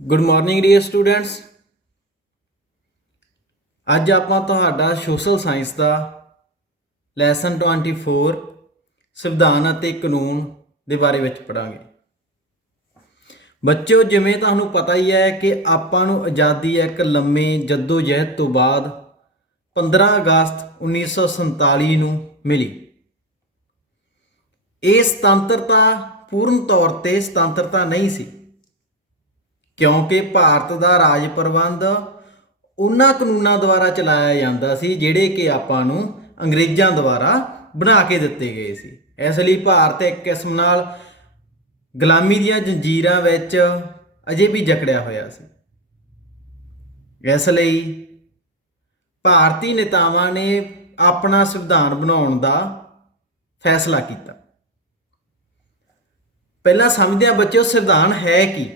Good morning dear students. ਅੱਜ ਆਪਾਂ ਤੁਹਾਡਾ ਸੋਸ਼ਲ ਸਾਇੰਸ ਦਾ ਲੈਸਨ 24 ਸੰਵਿਧਾਨ ਅਤੇ ਕਾਨੂੰਨ ਦੇ ਬਾਰੇ ਵਿੱਚ ਪੜਾਂਗੇ। ਬੱਚਿਓ, ਜਿਵੇਂ ਤੁਹਾਨੂੰ ਪਤਾ ਹੀ ਹੈ ਕਿ ਆਪਾਂ ਨੂੰ ਆਜ਼ਾਦੀ ਇੱਕ ਲੰਮੇ ਜੱਦੋ-ਜਹਿਦ ਤੋਂ ਬਾਅਦ 15 ਅਗਸਤ 1947 ਨੂੰ ਮਿਲੀ। ਇਹ ਸੁਤੰਤਰਤਾ ਪੂਰਨ ਤੌਰ ਤੇ ਸੁਤੰਤਰਤਾ ਨਹੀਂ ਸੀ, ਕਿਉਂਕਿ ਭਾਰਤ ਦਾ ਰਾਜ ਪ੍ਰਬੰਧ ਉਹਨਾਂ ਕਾਨੂੰਨਾਂ ਦੁਆਰਾ ਚਲਾਇਆ ਜਾਂਦਾ ਸੀ ਜਿਹੜੇ ਕਿ ਆਪਾਂ ਨੂੰ ਅੰਗਰੇਜ਼ਾਂ ਦੁਆਰਾ ਬਣਾ ਕੇ ਦਿੱਤੇ ਗਏ ਸੀ। ਇਸ ਲਈ ਭਾਰਤ ਇੱਕ ਕਿਸਮ ਨਾਲ ਗੁਲਾਮੀ ਦੀਆਂ ਜੰਜੀਰਾਂ ਵਿੱਚ ਅਜੇ ਵੀ ਜਕੜਿਆ ਹੋਇਆ ਸੀ। ਇਸ ਲਈ ਭਾਰਤੀ ਨੇਤਾਵਾਂ ਨੇ ਆਪਣਾ ਸੰਵਿਧਾਨ ਬਣਾਉਣ ਦਾ ਫੈਸਲਾ ਕੀਤਾ। ਪਹਿਲਾਂ ਸਮਝਦੇ ਹਾਂ ਬੱਚਿਓ, ਸੰਵਿਧਾਨ ਹੈ ਕੀ।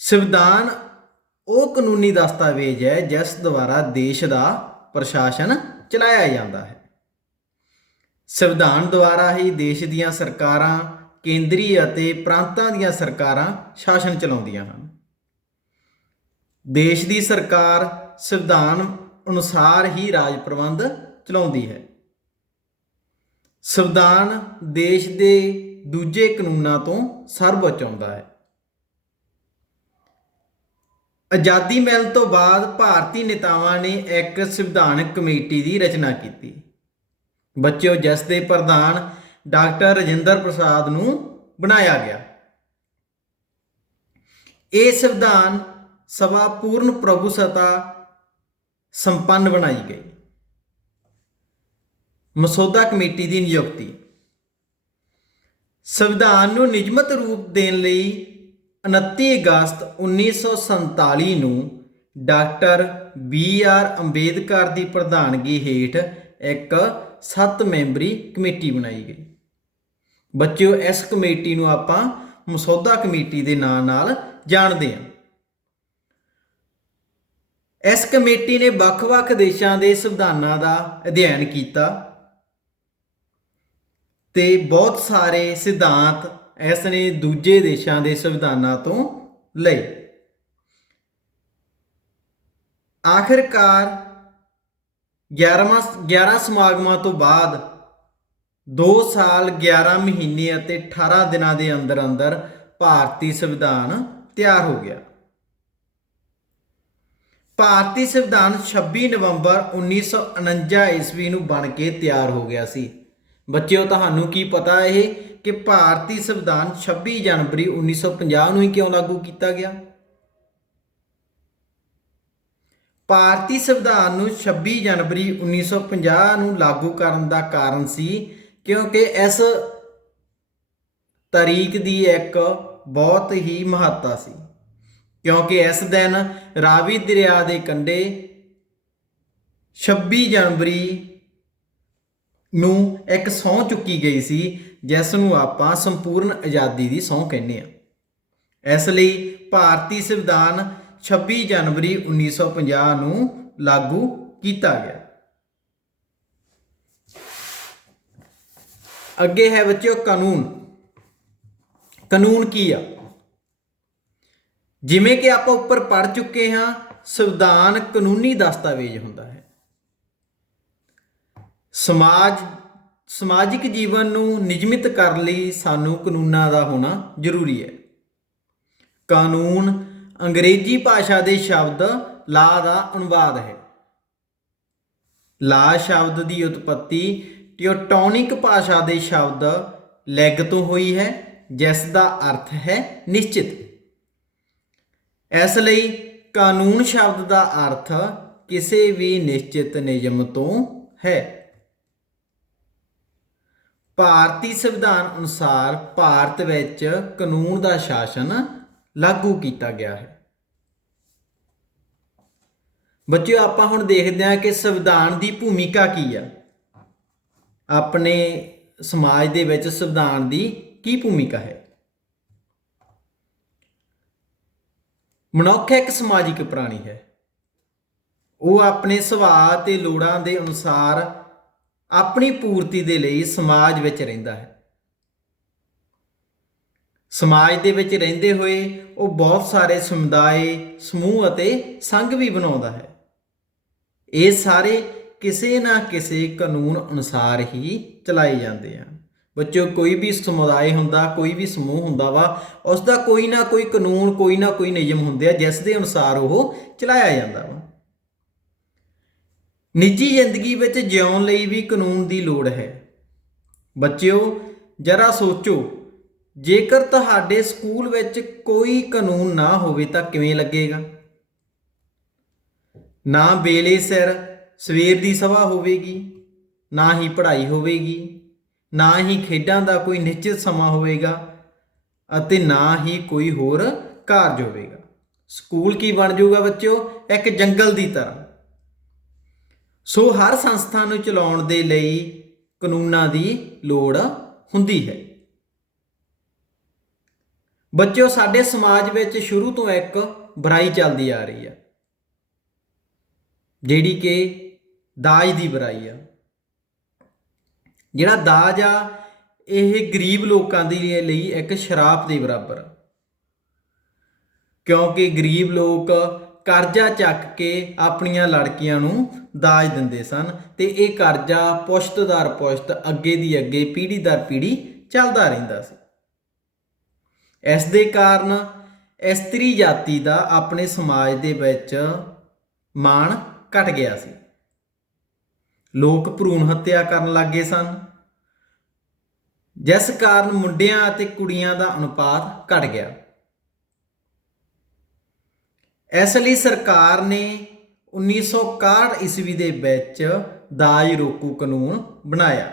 ਸੰਵਿਧਾਨ ਉਹ ਕਾਨੂੰਨੀ ਦਸਤਾਵੇਜ਼ ਹੈ ਜਿਸ ਦੁਆਰਾ ਦੇਸ਼ ਦਾ ਪ੍ਰਸ਼ਾਸਨ ਚਲਾਇਆ ਜਾਂਦਾ ਹੈ। ਸੰਵਿਧਾਨ ਦੁਆਰਾ ਹੀ ਦੇਸ਼ ਦੀਆਂ ਸਰਕਾਰਾਂ, ਕੇਂਦਰੀ ਅਤੇ ਪ੍ਰਾਂਤਾਂ ਦੀਆਂ ਸਰਕਾਰਾਂ ਸ਼ਾਸਨ ਚਲਾਉਂਦੀਆਂ ਹਨ। ਦੇਸ਼ ਦੀ ਸਰਕਾਰ ਸੰਵਿਧਾਨ ਅਨੁਸਾਰ ਹੀ ਰਾਜ ਪ੍ਰਬੰਧ ਚਲਾਉਂਦੀ ਹੈ। ਸੰਵਿਧਾਨ ਦੇਸ਼ ਦੇ ਦੂਜੇ ਕਾਨੂੰਨਾਂ ਤੋਂ ਸਰਵਉੱਚ ਆਉਂਦਾ ਹੈ। ਆਜ਼ਾਦੀ ਮਿਲਣ ਤੋਂ ਬਾਅਦ ਭਾਰਤੀ ਨੇਤਾਵਾਂ ਨੇ ਇੱਕ ਸੰਵਿਧਾਨਕ ਕਮੇਟੀ ਦੀ ਰਚਨਾ ਕੀਤੀ ਬੱਚਿਓ, ਜਿਸ ਦੇ ਪ੍ਰਧਾਨ ਡਾਕਟਰ ਰਾਜਿੰਦਰ ਪ੍ਰਸਾਦ ਨੂੰ ਬਣਾਇਆ ਗਿਆ। ਇਹ ਸੰਵਿਧਾਨ ਸਭਾ ਪੂਰਨ ਪ੍ਰਭੂਸੱਤਾ ਸੰਪੰਨ ਬਣਾਈ ਗਈ। ਮਸੌਦਾ ਕਮੇਟੀ ਦੀ ਨਿਯੁਕਤੀ। ਸੰਵਿਧਾਨ ਨੂੰ ਨਿਯਮਤ ਰੂਪ ਦੇਣ ਲਈ 29 ਅਗਸਤ 1947 ਨੂੰ ਡਾਕਟਰ BR ਅੰਬੇਦਕਰ ਦੀ ਪ੍ਰਧਾਨਗੀ ਹੇਠ ਇੱਕ 7 ਮੈਂਬਰੀ ਕਮੇਟੀ ਬਣਾਈ ਗਈ। ਬੱਚਿਓ, ਇਸ ਕਮੇਟੀ ਨੂੰ ਆਪਾਂ ਮਸੌਦਾ ਕਮੇਟੀ ਦੇ ਨਾਂ ਨਾਲ ਜਾਣਦੇ ਹਾਂ। ਇਸ ਕਮੇਟੀ ਨੇ ਵੱਖ-ਵੱਖ ਦੇਸ਼ਾਂ ਦੇ ਸੰਵਿਧਾਨਾਂ ਦਾ ਅਧਿਐਨ ਕੀਤਾ ਤੇ ਬਹੁਤ ਸਾਰੇ ਸਿਧਾਂਤ ਇਸ ਨੇ ਦੂਜੇ ਦੇਸ਼ਾਂ ਦੇ ਸੰਵਿਧਾਨਾਂ ਤੋਂ ਲਏ। ਆਖਿਰਕਾਰ 11 ਸਮਾਗਮਾਂ ਤੋਂ ਬਾਅਦ 2 ਸਾਲ 11 ਮਹੀਨੇ ਅਤੇ 18 ਦਿਨਾਂ ਦੇ ਅੰਦਰ ਅੰਦਰ ਭਾਰਤੀ ਸੰਵਿਧਾਨ ਤਿਆਰ ਹੋ ਗਿਆ। ਭਾਰਤੀ ਸੰਵਿਧਾਨ 26 ਨਵੰਬਰ 1949 ਈਸਵੀ ਨੂੰ ਬਣ ਕੇ ਤਿਆਰ ਹੋ ਗਿਆ ਸੀ। ਬੱਚਿਓ, ਤੁਹਾਨੂੰ ਕੀ ਪਤਾ ਇਹ ਕਿ ਭਾਰਤੀ ਸੰਵਿਧਾਨ 26 ਜਨਵਰੀ 1950 ਨੂੰ ਹੀ ਕਿਉਂ ਲਾਗੂ ਕੀਤਾ ਗਿਆ? ਭਾਰਤੀ ਸੰਵਿਧਾਨ ਨੂੰ 26 ਜਨਵਰੀ 1950 ਨੂੰ ਲਾਗੂ ਕਰਨ ਦਾ ਕਾਰਨ ਸੀ ਕਿਉਂਕਿ ਇਸ ਤਾਰੀਖ ਦੀ ਇੱਕ ਬਹੁਤ ਹੀ ਮਹੱਤਤਾ ਸੀ, ਕਿਉਂਕਿ ਇਸ ਦਿਨ ਰਾਵੀ ਦਰਿਆ ਦੇ ਕੰਢੇ 26 ਜਨਵਰੀ ਨੂੰ ਇੱਕ ਸਹੁੰ ਚੁੱਕੀ ਗਈ ਸੀ, ਜਿਸ ਨੂੰ ਆਪਾਂ ਸੰਪੂਰਨ ਆਜ਼ਾਦੀ ਦੀ ਸਹੁੰ ਕਹਿੰਦੇ ਹਾਂ। ਇਸ ਲਈ ਭਾਰਤੀ ਸੰਵਿਧਾਨ 26 ਜਨਵਰੀ 1950 ਨੂੰ ਲਾਗੂ ਕੀਤਾ ਗਿਆ। ਅੱਗੇ ਹੈ ਬੱਚਿਓ ਕਾਨੂੰਨ। ਕਾਨੂੰਨ ਕੀ ਆ? ਜਿਵੇਂ ਕਿ ਆਪਾਂ ਉੱਪਰ ਪੜ੍ਹ ਚੁੱਕੇ ਹਾਂ, ਸੰਵਿਧਾਨ ਕਾਨੂੰਨੀ ਦਸਤਾਵੇਜ਼ ਹੁੰਦਾ ਹੈ। ਸਮਾਜਿਕ ਜੀਵਨ ਨੂੰ ਨਿਯਮਿਤ ਕਰਨ ਲਈ ਸਾਨੂੰ ਕਾਨੂੰਨਾਂ ਦਾ ਹੋਣਾ ਜ਼ਰੂਰੀ ਹੈ। ਕਾਨੂੰਨ ਅੰਗਰੇਜ਼ੀ ਭਾਸ਼ਾ ਦੇ ਸ਼ਬਦ ਲਾ ਦਾ ਅਨੁਵਾਦ ਹੈ। ਲਾ ਸ਼ਬਦ ਦੀ ਉਤਪੱਤੀ ਟਿਊਟੋਨਿਕ ਭਾਸ਼ਾ ਦੇ ਸ਼ਬਦ ਲੈਗ ਤੋਂ ਹੋਈ ਹੈ, ਜਿਸ ਦਾ ਅਰਥ ਹੈ ਨਿਸ਼ਚਿਤ। ਇਸ ਲਈ ਕਾਨੂੰਨ ਸ਼ਬਦ ਦਾ ਅਰਥ ਕਿਸੇ ਵੀ ਨਿਸ਼ਚਿਤ ਨਿਯਮ ਤੋਂ ਹੈ। ਭਾਰਤੀ ਸੰਵਿਧਾਨ ਅਨੁਸਾਰ ਭਾਰਤ ਵਿੱਚ ਕਾਨੂੰਨ ਦਾ ਸ਼ਾਸਨ ਲਾਗੂ ਕੀਤਾ ਗਿਆ ਹੈ। ਬੱਚਿਓ, ਆਪਾਂ ਹੁਣ ਦੇਖਦੇ ਹਾਂ ਕਿ ਸੰਵਿਧਾਨ ਦੀ ਭੂਮਿਕਾ ਕੀ ਆ। ਆਪਣੇ ਸਮਾਜ ਦੇ ਵਿੱਚ ਸੰਵਿਧਾਨ ਦੀ ਕੀ ਭੂਮਿਕਾ ਹੈ? ਮਨੁੱਖ ਇੱਕ ਸਮਾਜਿਕ ਪ੍ਰਾਣੀ ਹੈ। ਉਹ ਆਪਣੇ ਸੁਭਾਅ ਤੇ ਲੋੜਾਂ ਦੇ ਅਨੁਸਾਰ ਆਪਣੀ ਪੂਰਤੀ ਦੇ ਲਈ ਸਮਾਜ ਵਿੱਚ ਰਹਿੰਦਾ ਹੈ। ਸਮਾਜ ਦੇ ਵਿੱਚ ਰਹਿੰਦੇ ਹੋਏ ਉਹ ਬਹੁਤ ਸਾਰੇ ਸਮੁਦਾਇ, ਸਮੂਹ ਅਤੇ ਸੰਘ ਵੀ ਬਣਾਉਂਦਾ ਹੈ। ਇਹ ਸਾਰੇ ਕਿਸੇ ਨਾ ਕਿਸੇ ਕਾਨੂੰਨ ਅਨੁਸਾਰ ਹੀ ਚਲਾਏ ਜਾਂਦੇ ਹਨ। ਬੱਚਿਓ, ਕੋਈ ਵੀ ਸਮੁਦਾਇ ਹੁੰਦਾ, ਕੋਈ ਵੀ ਸਮੂਹ ਹੁੰਦਾ ਵਾ, ਉਸ ਦਾ ਕੋਈ ਨਾ ਕੋਈ ਕਾਨੂੰਨ, ਕੋਈ ਨਾ ਕੋਈ ਨਿਯਮ ਹੁੰਦੇ ਆ ਜਿਸ ਦੇ ਅਨੁਸਾਰ ਉਹ ਚਲਾਇਆ ਜਾਂਦਾ ਵਾ। ਨਿੱਜੀ ਜ਼ਿੰਦਗੀ ਵਿੱਚ ਜਿਉਣ ਲਈ ਵੀ ਕਾਨੂੰਨ ਦੀ ਲੋੜ ਹੈ। ਬੱਚਿਓ, ਜਰਾ ਸੋਚੋ, ਜੇਕਰ ਤੁਹਾਡੇ ਸਕੂਲ ਵਿੱਚ ਕੋਈ ਕਾਨੂੰਨ ਨਾ ਹੋਵੇ ਤਾਂ ਕਿਵੇਂ ਲੱਗੇਗਾ? ਨਾ ਵੇਲੇ ਸਿਰ ਸਵੇਰ ਦੀ ਸਭਾ ਹੋਵੇਗੀ, ਨਾ ਹੀ ਪੜ੍ਹਾਈ ਹੋਵੇਗੀ, ਨਾ ਹੀ ਖੇਡਾਂ ਦਾ ਕੋਈ ਨਿਸ਼ਚਿਤ ਸਮਾਂ ਹੋਵੇਗਾ ਅਤੇ ਨਾ ਹੀ ਕੋਈ ਹੋਰ ਕਾਰਜ ਹੋਵੇਗਾ। ਸਕੂਲ ਕੀ ਬਣ ਜਾਊਗਾ ਬੱਚਿਓ? ਇੱਕ ਜੰਗਲ ਦੀ ਤਰ੍ਹਾਂ। ਸੋ ਹਰ ਸੰਸਥਾ ਨੂੰ ਚਲਾਉਣ ਦੇ ਲਈ ਕਾਨੂੰਨਾਂ ਦੀ ਲੋੜ ਹੁੰਦੀ ਹੈ। ਬੱਚਿਓ, ਸਾਡੇ ਸਮਾਜ ਵਿੱਚ ਸ਼ੁਰੂ ਤੋਂ ਇੱਕ ਬੁਰਾਈ ਚੱਲਦੀ ਆ ਰਹੀ ਆ, ਜਿਹੜੀ ਕਿ ਦਾਜ ਦੀ ਬੁਰਾਈ ਆ। ਜਿਹੜਾ ਦਾਜ ਆ, ਇਹ ਗਰੀਬ ਲੋਕਾਂ ਦੇ ਲਈ ਇੱਕ ਸ਼ਰਾਪ ਦੇ ਬਰਾਬਰ ਆ, ਕਿਉਂਕਿ ਗਰੀਬ ਲੋਕ ਕਰਜ਼ਾ ਚੱਕ ਕੇ ਆਪਣੀਆਂ ਲੜਕੀਆਂ ਨੂੰ ਦਾਜ ਦਿੰਦੇ ਸਨ ਤੇ ਇਹ ਕਰਜ਼ਾ ਪੁਸ਼ਤ ਦਰ ਪੁਸ਼ਤ ਅੱਗੇ ਦੀ ਅੱਗੇ ਪੀੜ੍ਹੀ ਦਰ ਪੀੜ੍ਹੀ ਚੱਲਦਾ ਰਹਿੰਦਾ ਸੀ। ਇਸ ਦੇ ਕਾਰਨ ਇਸਤਰੀ ਜਾਤੀ ਦਾ ਆਪਣੇ ਸਮਾਜ ਦੇ ਵਿੱਚ ਮਾਣ ਘਟ ਗਿਆ ਸੀ। ਲੋਕ ਭਰੂਣ ਹੱਤਿਆ ਕਰਨ ਲੱਗ ਗਏ ਸਨ, ਜਿਸ ਕਾਰਨ ਮੁੰਡਿਆਂ ਅਤੇ ਕੁੜੀਆਂ ਦਾ ਅਨੁਪਾਤ ਘਟ ਗਿਆ। ਇਸ ਲਈ ਸਰਕਾਰ ਨੇ 1961 ਈਸਵੀ ਦੇ ਵਿੱਚ ਦਾਜ ਰੋਕੂ ਕਾਨੂੰਨ ਬਣਾਇਆ।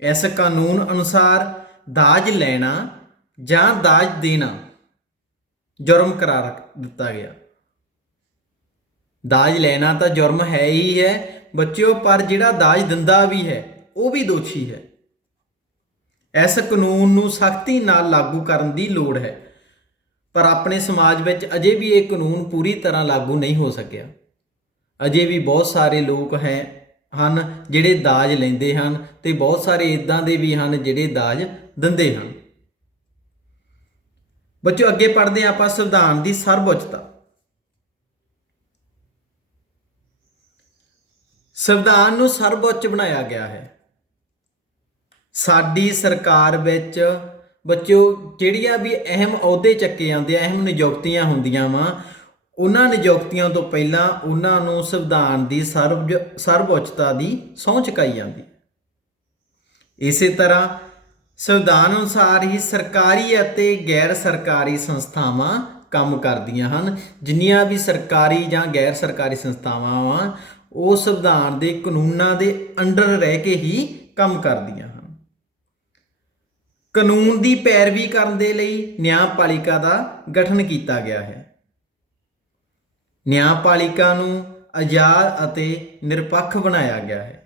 ਇਸ ਕਾਨੂੰਨ ਅਨੁਸਾਰ ਦਾਜ ਲੈਣਾ ਜਾਂ ਦਾਜ ਦੇਣਾ ਜੁਰਮ ਕਰਾਰ ਦਿੱਤਾ ਗਿਆ। ਦਾਜ ਲੈਣਾ ਤਾਂ ਜੁਰਮ ਹੈ ਹੀ ਹੈ ਬੱਚਿਓ, ਪਰ ਜਿਹੜਾ ਦਾਜ ਦਿੰਦਾ ਵੀ ਹੈ ਉਹ ਵੀ ਦੋਸ਼ੀ ਹੈ। ਇਸ ਕਾਨੂੰਨ ਨੂੰ ਸਖਤੀ ਨਾਲ ਲਾਗੂ ਕਰਨ ਦੀ ਲੋੜ ਹੈ, ਪਰ ਆਪਣੇ ਸਮਾਜ ਵਿੱਚ ਅਜੇ ਵੀ ਇਹ ਕਾਨੂੰਨ ਪੂਰੀ ਤਰ੍ਹਾਂ ਲਾਗੂ ਨਹੀਂ ਹੋ ਸਕਿਆ। ਅਜੇ ਵੀ ਬਹੁਤ ਸਾਰੇ ਲੋਕ ਹਨ ਜਿਹੜੇ ਦਾਜ ਲੈਂਦੇ ਹਨ ਤੇ ਬਹੁਤ ਸਾਰੇ ਇੱਦਾਂ ਦੇ ਵੀ ਹਨ ਜਿਹੜੇ ਦਾਜ ਦਿੰਦੇ ਹਨ। ਬੱਚਿਓ, ਅੱਗੇ ਪੜ੍ਹਦੇ ਹਾਂ ਆਪਾਂ ਸੰਵਿਧਾਨ ਦੀ ਸਰਵਉੱਚਤਾ। ਸੰਵਿਧਾਨ ਨੂੰ ਸਰਵਉੱਚ ਬਣਾਇਆ ਗਿਆ ਹੈ। ਸਾਡੀ ਸਰਕਾਰ ਵਿੱਚ ਬੱਚਿਓ ਜਿਹੜੀਆਂ ਵੀ ਅਹਿਮ ਅਹੁਦੇ ਚੱਕੇ ਜਾਂਦੇ ਆ, ਅਹਿਮ ਨਿਯੁਕਤੀਆਂ ਹੁੰਦੀਆਂ ਵਾ, ਉਹਨਾਂ ਨਿਯੁਕਤੀਆਂ ਤੋਂ ਪਹਿਲਾਂ ਉਹਨਾਂ ਨੂੰ ਸੰਵਿਧਾਨ ਦੀ ਸਰਵਉੱਚਤਾ ਦੀ ਸਹੁੰ ਚੁਕਾਈ ਜਾਂਦੀ। ਇਸੇ ਤਰ੍ਹਾਂ ਸੰਵਿਧਾਨ ਅਨੁਸਾਰ ਹੀ ਸਰਕਾਰੀ ਅਤੇ ਗੈਰ ਸਰਕਾਰੀ ਸੰਸਥਾਵਾਂ ਕੰਮ ਕਰਦੀਆਂ ਹਨ। ਜਿੰਨੀਆਂ ਵੀ ਸਰਕਾਰੀ ਜਾਂ ਗੈਰ ਸਰਕਾਰੀ ਸੰਸਥਾਵਾਂ ਵਾ, ਉਹ ਸੰਵਿਧਾਨ ਦੇ ਕਾਨੂੰਨਾਂ ਦੇ ਅੰਡਰ ਰਹਿ ਕੇ ਹੀ ਕੰਮ ਕਰਦੀਆਂ ਹਨ। ਕਾਨੂੰਨ ਦੀ ਪੈਰਵੀ ਕਰਨ ਦੇ ਲਈ ਨਿਆਂਪਾਲਿਕਾ ਦਾ ਗਠਨ ਕੀਤਾ ਗਿਆ ਹੈ। ਨਿਆਂਪਾਲਿਕਾ ਨੂੰ ਆਜ਼ਾਦ ਅਤੇ ਨਿਰਪੱਖ ਬਣਾਇਆ ਗਿਆ ਹੈ।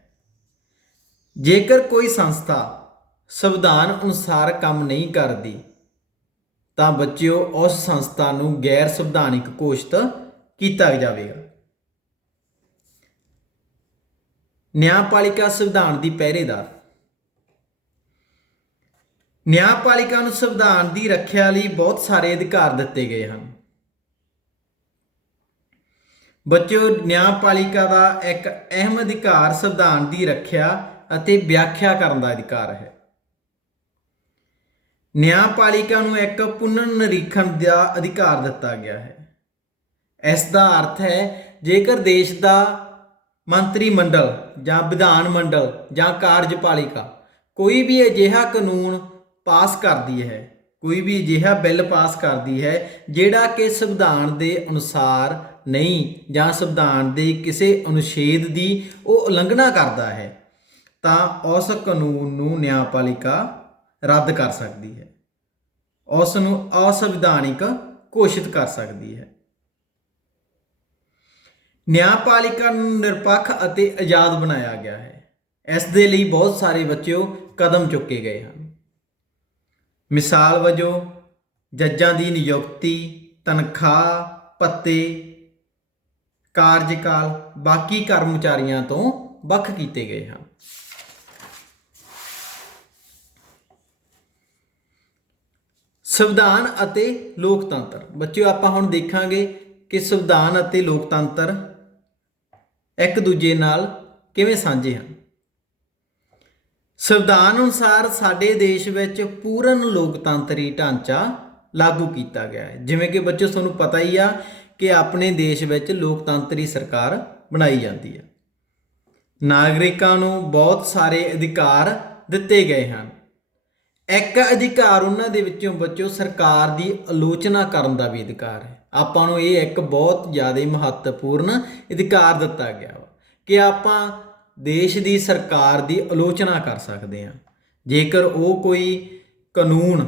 ਜੇਕਰ ਕੋਈ ਸੰਸਥਾ ਸੰਵਿਧਾਨ ਅਨੁਸਾਰ ਕੰਮ ਨਹੀਂ ਕਰਦੀ ਤਾਂ ਬੱਚਿਓ ਉਸ ਸੰਸਥਾ ਨੂੰ ਗੈਰ ਸੰਵਿਧਾਨਿਕ ਘੋਸ਼ਿਤ ਕੀਤਾ ਜਾਵੇਗਾ। ਨਿਆਂਪਾਲਿਕਾ ਸੰਵਿਧਾਨ ਦੀ ਪਹਿਰੇਦਾਰ। ਨਿਆਂਪਾਲਿਕਾ ਨੂੰ ਸੰਵਿਧਾਨ ਦੀ ਰੱਖਿਆ ਲਈ ਬਹੁਤ ਸਾਰੇ ਅਧਿਕਾਰ ਦਿੱਤੇ ਗਏ ਹਨ। ਬੱਚਿਓ, ਨਿਆਂਪਾਲਿਕਾ ਦਾ ਇੱਕ ਅਹਿਮ ਅਧਿਕਾਰ ਸੰਵਿਧਾਨ ਦੀ ਰੱਖਿਆ ਅਤੇ ਵਿਆਖਿਆ ਕਰਨ ਦਾ ਅਧਿਕਾਰ ਹੈ। ਨਿਆਂਪਾਲਿਕਾ ਨੂੰ ਇੱਕ ਪੁਨਰ ਨਿਰੀਖਣ ਦਾ ਅਧਿਕਾਰ ਦਿੱਤਾ ਗਿਆ ਹੈ। ਇਸ ਦਾ ਅਰਥ ਹੈ, ਜੇਕਰ ਦੇਸ਼ ਦਾ ਮੰਤਰੀ ਮੰਡਲ ਜਾਂ ਵਿਧਾਨ ਮੰਡਲ ਜਾਂ ਕਾਰਜਪਾਲਿਕਾ ਕੋਈ ਵੀ ਅਜਿਹਾ ਕਾਨੂੰਨ ਪਾਸ ਕਰਦੀ ਹੈ, ਕੋਈ ਵੀ ਅਜਿਹਾ ਬਿੱਲ ਪਾਸ ਕਰਦੀ ਹੈ ਜਿਹੜਾ ਕਿ ਸੰਵਿਧਾਨ ਦੇ ਅਨੁਸਾਰ ਨਹੀਂ ਜਾਂ ਸੰਵਿਧਾਨ ਦੇ ਕਿਸੇ ਅਨੁਛੇਦ ਦੀ ਉਹ ਉਲੰਘਣਾ ਕਰਦਾ ਹੈ, ਤਾਂ ਉਸ ਕਾਨੂੰਨ ਨੂੰ ਨਿਆਂਪਾਲਿਕਾ ਰੱਦ ਕਰ ਸਕਦੀ ਹੈ, ਉਸ ਨੂੰ ਅਸੰਵਿਧਾਨਿਕ ਘੋਸ਼ਿਤ ਕਰ ਸਕਦੀ ਹੈ। ਨਿਆਂਪਾਲਿਕਾ ਨੂੰ ਨਿਰਪੱਖ ਅਤੇ ਆਜ਼ਾਦ ਬਣਾਇਆ ਗਿਆ ਹੈ। ਇਸ ਦੇ ਲਈ ਬਹੁਤ ਸਾਰੇ ਬੱਚਿਓ ਕਦਮ ਚੁੱਕੇ ਗਏ ਹਨ। ਮਿਸਾਲ ਵਜੋਂ ਜੱਜਾਂ ਦੀ ਨਿਯੁਕਤੀ, ਤਨਖਾਹ, ਭੱਤੇ, ਕਾਰਜਕਾਲ ਬਾਕੀ ਕਰਮਚਾਰੀਆਂ ਤੋਂ ਵੱਖ ਕੀਤੇ ਗਏ ਹਨ। ਸੰਵਿਧਾਨ ਅਤੇ ਲੋਕਤੰਤਰ। ਬੱਚਿਓ ਆਪਾਂ ਹੁਣ ਦੇਖਾਂਗੇ ਕਿ ਸੰਵਿਧਾਨ ਅਤੇ ਲੋਕਤੰਤਰ ਇੱਕ ਦੂਜੇ ਨਾਲ ਕਿਵੇਂ ਸਾਂਝੇ ਹਨ। ਸੰਵਿਧਾਨ ਅਨੁਸਾਰ ਸਾਡੇ ਦੇਸ਼ ਵਿੱਚ ਪੂਰਨ ਲੋਕਤੰਤਰੀ ਢਾਂਚਾ ਲਾਗੂ ਕੀਤਾ ਗਿਆ ਹੈ। ਜਿਵੇਂ ਕਿ ਬੱਚਿਓ ਤੁਹਾਨੂੰ ਪਤਾ ਹੀ ਆ ਕਿ ਆਪਣੇ ਦੇਸ਼ ਵਿੱਚ ਲੋਕਤੰਤਰੀ ਸਰਕਾਰ ਬਣਾਈ ਜਾਂਦੀ ਹੈ। ਨਾਗਰਿਕਾਂ ਨੂੰ ਬਹੁਤ ਸਾਰੇ ਅਧਿਕਾਰ ਦਿੱਤੇ ਗਏ ਹਨ। ਇੱਕ ਅਧਿਕਾਰ ਉਹਨਾਂ ਦੇ ਵਿੱਚੋਂ ਬੱਚਿਓ ਸਰਕਾਰ ਦੀ ਆਲੋਚਨਾ ਕਰਨ ਦਾ ਵੀ ਅਧਿਕਾਰ ਹੈ। ਆਪਾਂ ਨੂੰ ਇਹ ਇੱਕ ਬਹੁਤ ਜ਼ਿਆਦਾ ਮਹੱਤਵਪੂਰਨ ਅਧਿਕਾਰ ਦਿੱਤਾ ਗਿਆ ਵਾ ਕਿ ਆਪਾਂ ਦੇਸ਼ ਦੀ ਸਰਕਾਰ ਦੀ ਆਲੋਚਨਾ ਕਰ ਸਕਦੇ ਹਾਂ। ਜੇਕਰ ਉਹ ਕੋਈ ਕਾਨੂੰਨ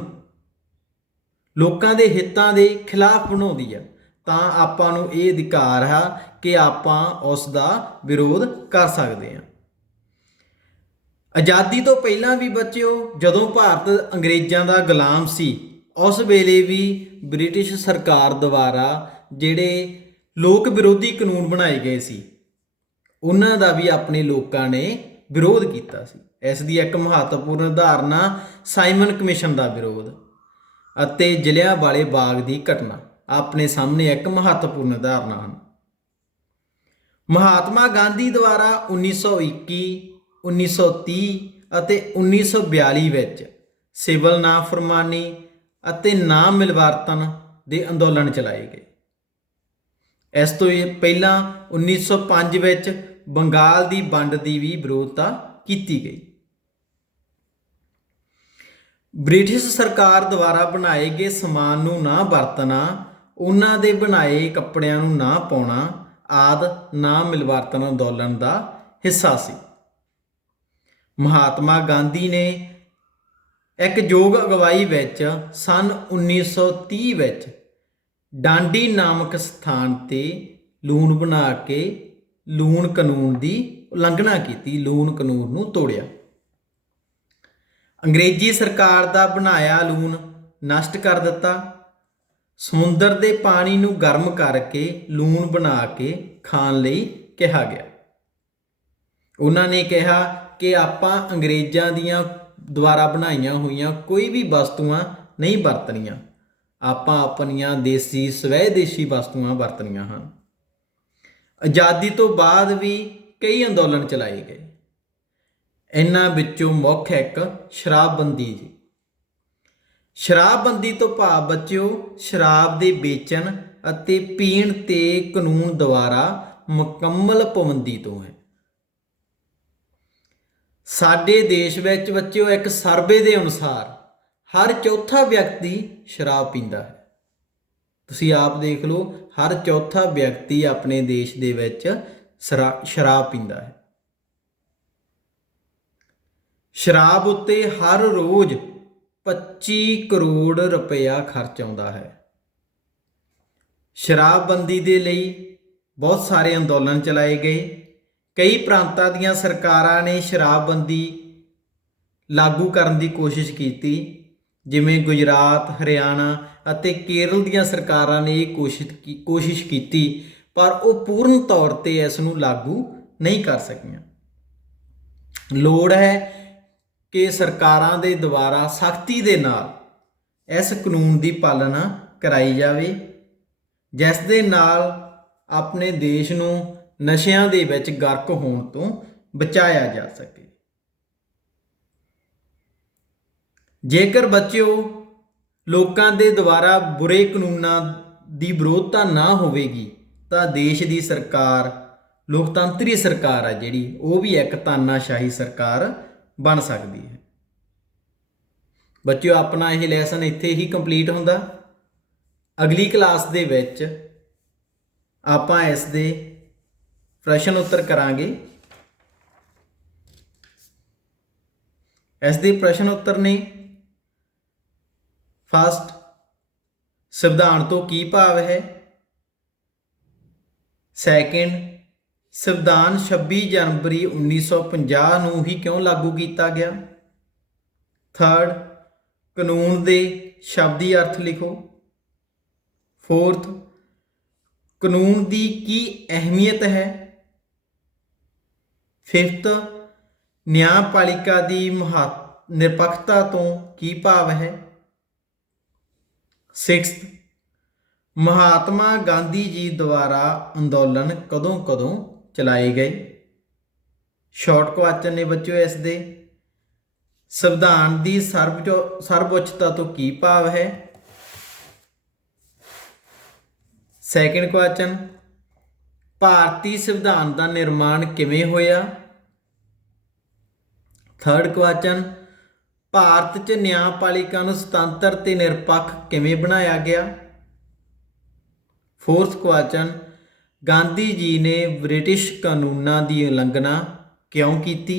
ਲੋਕਾਂ ਦੇ ਹਿੱਤਾਂ ਦੇ ਖਿਲਾਫ ਬਣਾਉਂਦੀ ਆ ਤਾਂ ਆਪਾਂ ਨੂੰ ਇਹ ਅਧਿਕਾਰ ਆ ਕਿ ਆਪਾਂ ਉਸ ਦਾ ਵਿਰੋਧ ਕਰ ਸਕਦੇ ਹਾਂ। ਆਜ਼ਾਦੀ ਤੋਂ ਪਹਿਲਾਂ ਵੀ ਬੱਚਿਓ ਜਦੋਂ ਭਾਰਤ ਅੰਗਰੇਜ਼ਾਂ ਦਾ ਗੁਲਾਮ ਸੀ ਉਸ ਵੇਲੇ ਵੀ ਬ੍ਰਿਟਿਸ਼ ਸਰਕਾਰ ਦੁਆਰਾ ਜਿਹੜੇ ਲੋਕ ਵਿਰੋਧੀ ਕਾਨੂੰਨ ਬਣਾਏ ਗਏ ਸੀ ਉਹਨਾਂ ਦਾ ਵੀ ਆਪਣੇ ਲੋਕਾਂ ਨੇ ਵਿਰੋਧ ਕੀਤਾ ਸੀ। ਇਸ ਦੀ ਇੱਕ ਮਹੱਤਵਪੂਰਨ ਉਦਾਹਰਨ ਆ ਸਾਈਮਨ ਕਮਿਸ਼ਨ ਦਾ ਵਿਰੋਧ ਅਤੇ ਜਲਿਆਂਵਾਲੇ ਬਾਗ ਦੀ ਘਟਨਾ ਆਪਣੇ ਸਾਹਮਣੇ ਇੱਕ ਮਹੱਤਵਪੂਰਨ ਉਦਾਹਰਨ ਹਨ। ਮਹਾਤਮਾ ਗਾਂਧੀ ਦੁਆਰਾ 1921, 1930 ਅਤੇ 1942 ਵਿੱਚ ਸਿਵਲ ਨਾਫਰਮਾਨੀ ਅਤੇ ਨਾ ਮਿਲਵਰਤਨ ਦੇ ਅੰਦੋਲਨ ਚਲਾਏ ਗਏ। ਇਸ ਤੋਂ ਪਹਿਲਾਂ 1905 ਵਿੱਚ ਬੰਗਾਲ ਦੀ ਵੰਡ ਦੀ ਵੀ ਵਿਰੋਧਤਾ ਕੀਤੀ ਗਈ। ਬ੍ਰਿਟਿਸ਼ ਸਰਕਾਰ ਦੁਆਰਾ ਬਣਾਏ ਗਏ ਸਮਾਨ ਨੂੰ ਨਾ ਵਰਤਣਾ, ਉਹਨਾਂ ਦੇ ਬਣਾਏ ਕੱਪੜਿਆਂ ਨੂੰ ਨਾ ਪਾਉਣਾ ਆਦਿ ਨਾ ਮਿਲਵਰਤਨ ਅੰਦੋਲਨ ਦਾ ਹਿੱਸਾ ਸੀ। ਮਹਾਤਮਾ ਗਾਂਧੀ ਨੇ ਇੱਕ ਯੋਗ ਅਗਵਾਈ ਵਿੱਚ ਸੰਨ 1930 ਵਿੱਚ ਡਾਂਡੀ ਨਾਮਕ ਸਥਾਨ 'ਤੇ ਲੂਣ ਬਣਾ ਕੇ ਲੂਣ ਕਾਨੂੰਨ ਦੀ ਉਲੰਘਣਾ ਕੀਤੀ, ਲੂਣ ਕਾਨੂੰਨ ਨੂੰ ਤੋੜਿਆ। ਅੰਗਰੇਜ਼ੀ ਸਰਕਾਰ ਦਾ ਬਣਾਇਆ ਲੂਣ ਨਸ਼ਟ ਕਰ ਦਿੱਤਾ। ਸਮੁੰਦਰ ਦੇ ਪਾਣੀ ਨੂੰ ਗਰਮ ਕਰਕੇ ਲੂਣ ਬਣਾ ਕੇ ਖਾਣ ਲਈ ਕਿਹਾ ਗਿਆ। ਉਹਨਾਂ ਨੇ ਕਿਹਾ ਕਿ ਆਪਾਂ ਅੰਗਰੇਜ਼ਾਂ ਦੀਆਂ ਦੁਆਰਾ ਬਣਾਈਆਂ ਹੋਈਆਂ ਕੋਈ ਵੀ ਵਸਤੂਆਂ ਨਹੀਂ ਵਰਤਣੀਆਂ, ਆਪਾਂ ਆਪਣੀਆਂ ਦੇਸੀ ਸਵੈਦੇਸ਼ੀ ਵਸਤੂਆਂ ਵਰਤਣੀਆਂ ਹਨ। ਆਜ਼ਾਦੀ ਤੋਂ ਬਾਅਦ ਵੀ ਕਈ ਅੰਦੋਲਨ ਚਲਾਏ ਗਏ। ਇਹਨਾਂ ਵਿੱਚੋਂ ਮੁੱਖ ਇੱਕ ਸ਼ਰਾਬਬੰਦੀ ਸੀ। ਸ਼ਰਾਬਬੰਦੀ ਤੋਂ ਭਾਵ ਬੱਚਿਓ ਸ਼ਰਾਬ ਦੇ ਵੇਚਣ ਅਤੇ ਪੀਣ 'ਤੇ ਕਾਨੂੰਨ ਦੁਆਰਾ ਮੁਕੰਮਲ ਪਾਬੰਦੀ ਤੋਂ ਹੈ। ਸਾਡੇ ਦੇਸ਼ ਵਿੱਚ ਬੱਚਿਓ ਇੱਕ ਸਰਵੇ ਦੇ ਅਨੁਸਾਰ ਹਰ ਚੌਥਾ ਵਿਅਕਤੀ ਸ਼ਰਾਬ ਪੀਂਦਾ ਹੈ। ਤੁਸੀਂ ਆਪ ਦੇਖ ਲਓ, ਹਰ ਚੌਥਾ ਵਿਅਕਤੀ ਆਪਣੇ ਦੇਸ਼ ਦੇ ਵਿੱਚ ਸ਼ਰਾਬ ਪੀਂਦਾ ਹੈ। ਸ਼ਰਾਬ ਉੱਤੇ ਹਰ ਰੋਜ਼ 25 ਕਰੋੜ ਰੁਪਇਆ ਖਰਚ ਆਉਂਦਾ ਹੈ। ਸ਼ਰਾਬਬੰਦੀ ਦੇ ਲਈ ਬਹੁਤ ਸਾਰੇ ਅੰਦੋਲਨ ਚਲਾਏ ਗਏ। ਕਈ ਪ੍ਰਾਂਤਾਂ ਦੀਆਂ ਸਰਕਾਰਾਂ ਨੇ ਸ਼ਰਾਬਬੰਦੀ ਲਾਗੂ ਕਰਨ ਦੀ ਕੋਸ਼ਿਸ਼ ਕੀਤੀ, ਜਿਵੇਂ ਗੁਜਰਾਤ, ਹਰਿਆਣਾ ਅਤੇ ਕੇਰਲ ਦੀਆਂ ਸਰਕਾਰਾਂ ਨੇ ਇਹ ਕੋਸ਼ਿਸ਼ ਕੀਤੀ, ਪਰ ਉਹ ਪੂਰਨ ਤੌਰ 'ਤੇ ਇਸ ਨੂੰ ਲਾਗੂ ਨਹੀਂ ਕਰ ਸਕੀਆਂ। ਲੋੜ ਹੈ ਕਿ ਸਰਕਾਰਾਂ ਦੇ ਦੁਆਰਾ ਸਖਤੀ ਦੇ ਨਾਲ ਇਸ ਕਾਨੂੰਨ ਦੀ ਪਾਲਣਾ ਕਰਾਈ ਜਾਵੇ, ਜਿਸ ਦੇ ਨਾਲ ਆਪਣੇ ਦੇਸ਼ ਨੂੰ ਨਸ਼ਿਆਂ ਦੇ ਵਿੱਚ ਗਰਕ ਹੋਣ ਤੋਂ ਬਚਾਇਆ ਜਾ ਸਕੇ। ਜੇਕਰ ਬੱਚਿਓ ਲੋਕਾਂ ਦੇ ਦੁਆਰਾ ਬੁਰੇ ਕਾਨੂੰਨਾਂ ਦੀ ਵਿਰੋਧਤਾ ਨਾ ਹੋਵੇਗੀ ਤਾਂ ਦੇਸ਼ ਦੀ ਸਰਕਾਰ, ਲੋਕਤੰਤਰੀ ਸਰਕਾਰ ਆ ਜਿਹੜੀ, ਉਹ ਵੀ ਇੱਕ ਤਾਨਾਸ਼ਾਹੀ ਸਰਕਾਰ ਬਣ ਸਕਦੀ ਹੈ। ਬੱਚਿਓ ਆਪਣਾ ਇਹ ਲੈਸਨ ਇੱਥੇ ਹੀ ਕੰਪਲੀਟ ਹੁੰਦਾ। ਅਗਲੀ ਕਲਾਸ ਦੇ ਵਿੱਚ ਆਪਾਂ ਇਸ ਦੇ ਪ੍ਰਸ਼ਨ ਉੱਤਰ ਕਰਾਂਗੇ। ਇਸ ਦੇ ਪ੍ਰਸ਼ਨ ਉੱਤਰ ਨੇ, ਫਸਟ, ਸੰਵਿਧਾਨ ਤੋਂ ਕੀ ਭਾਵ ਹੈ। ਸੈਕਿੰਡ, ਸੰਵਿਧਾਨ 26 ਜਨਵਰੀ 1950 ਨੂੰ ਹੀ ਕਿਉਂ ਲਾਗੂ ਕੀਤਾ ਗਿਆ। ਥਰਡ, ਕਾਨੂੰਨ ਦੇ ਸ਼ਬਦੀ ਅਰਥ ਲਿਖੋ। ਫੋਰਥ, ਕਾਨੂੰਨ ਦੀ ਕੀ ਅਹਿਮੀਅਤ ਹੈ। ਫਿਫਥ, ਨਿਆਂਪਾਲਿਕਾ ਦੀ ਨਿਰਪੱਖਤਾ ਤੋਂ ਕੀ ਭਾਵ ਹੈ। सिक्स्थ, महात्मा गांधी जी द्वारा अंदोलन कदों कदों चलाए गए। शॉर्ट क्वेश्चन ने बच्चों इस दे। संविधान की सर्वोच्चता तो की भाव है। सैकेंड क्वेश्चन, भारतीय संविधान का निर्माण किवें होया। थर्ड क्वेश्चन, भारत च न्यायपालिका नूं सुतंत्र ते निरपक्ष किवें बनाया गया। फोर्थ क्वेश्चन, गांधी जी ने ब्रिटिश कानूनां की उलंघना क्यों की।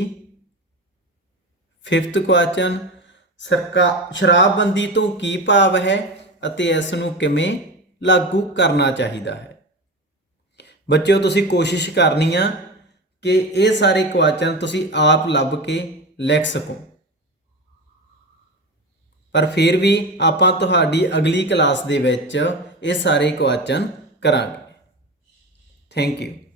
फिफ्थ क्वेश्चन, शराबबंदी तो की भाव है अते इस नूं किवें लागू करना चाहिए है। बच्चों तुसीं कोशिश करनी आ कि ये सारे क्वेश्चन तुसीं आप लभ के लिख सको। पर फिर भी आपां तुहाडी अगली क्लास दे विच ये सारे क्वेश्चन करांगे। Thank you.